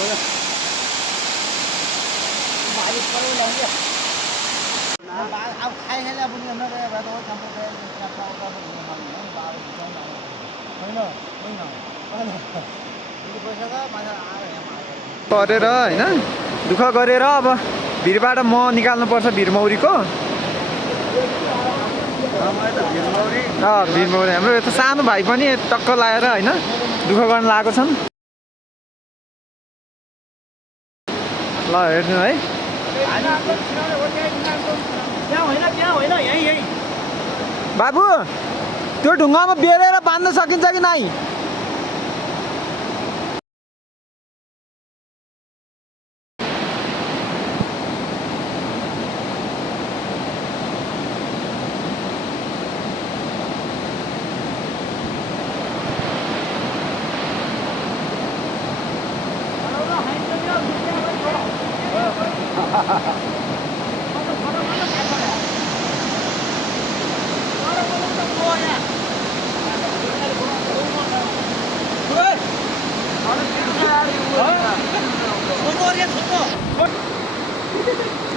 अब खाइखाइले पनि गरेर होइन दुःख गरेर अब भिरबाट म निकाल्नुपर्छ भिरमौरीको भिरमौरी हाम्रो यता सानो भाइ पनि टक्क लाएर होइन दुःख गर्न लागेको छन् ल हेर्नु है बाबु त्यो ढुङ्गामा बेरेर बाँध्न सकिन्छ कि नै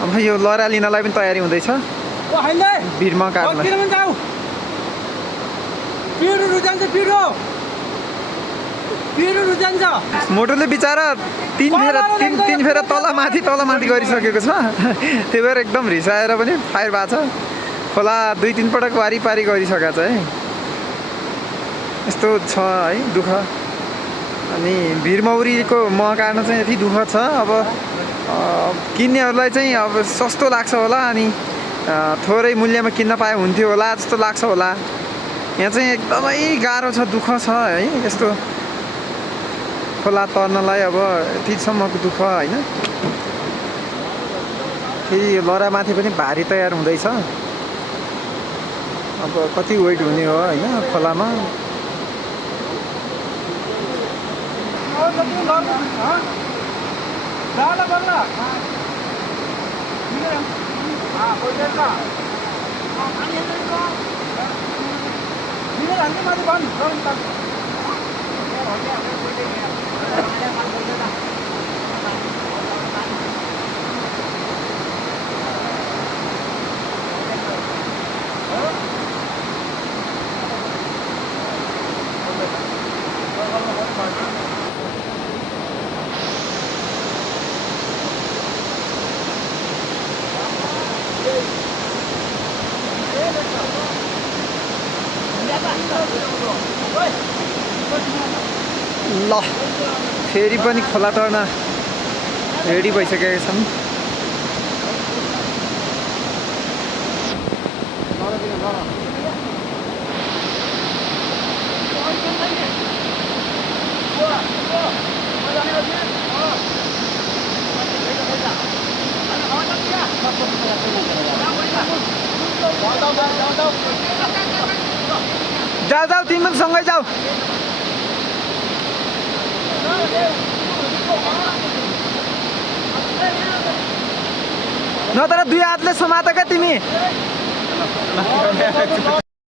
अब यो लहरा लिनलाई पनि तयारी हुँदैछ भिरमा काट्न मोटोले बिचारा तीन फेर तलमाथि गरिसकेको छ त्यही भएर एकदम रिसाएर पनि फायर भएको छ खोला 2-3 पटक वारिपारी गरिसकेको छ है यस्तो छ है दुःख अनि भिरमौरीको मह काट्न चाहिँ यति दुःख छ अब किन्नेहरूलाई चाहिँ अब सस्तो लाग्छ होला अनि थोरै मूल्यमा किन्न पाए हुन्थ्यो होला जस्तो लाग्छ होला यहाँ चाहिँ एकदमै गाह्रो छ दुःख छ है यस्तो खोला तर्नलाई अब यतिसम्मको दुःख होइन फेरि लहरामाथि पनि भारी तयार हुँदैछ अब कति वेट हुने हो होइन खोलामा ल फेरि पनि खोला तर्न रेडी भइसकेका छन् जाऊ तिमी पनि सँगै जाऊ नत्र 2 हातले समात क्या तिमी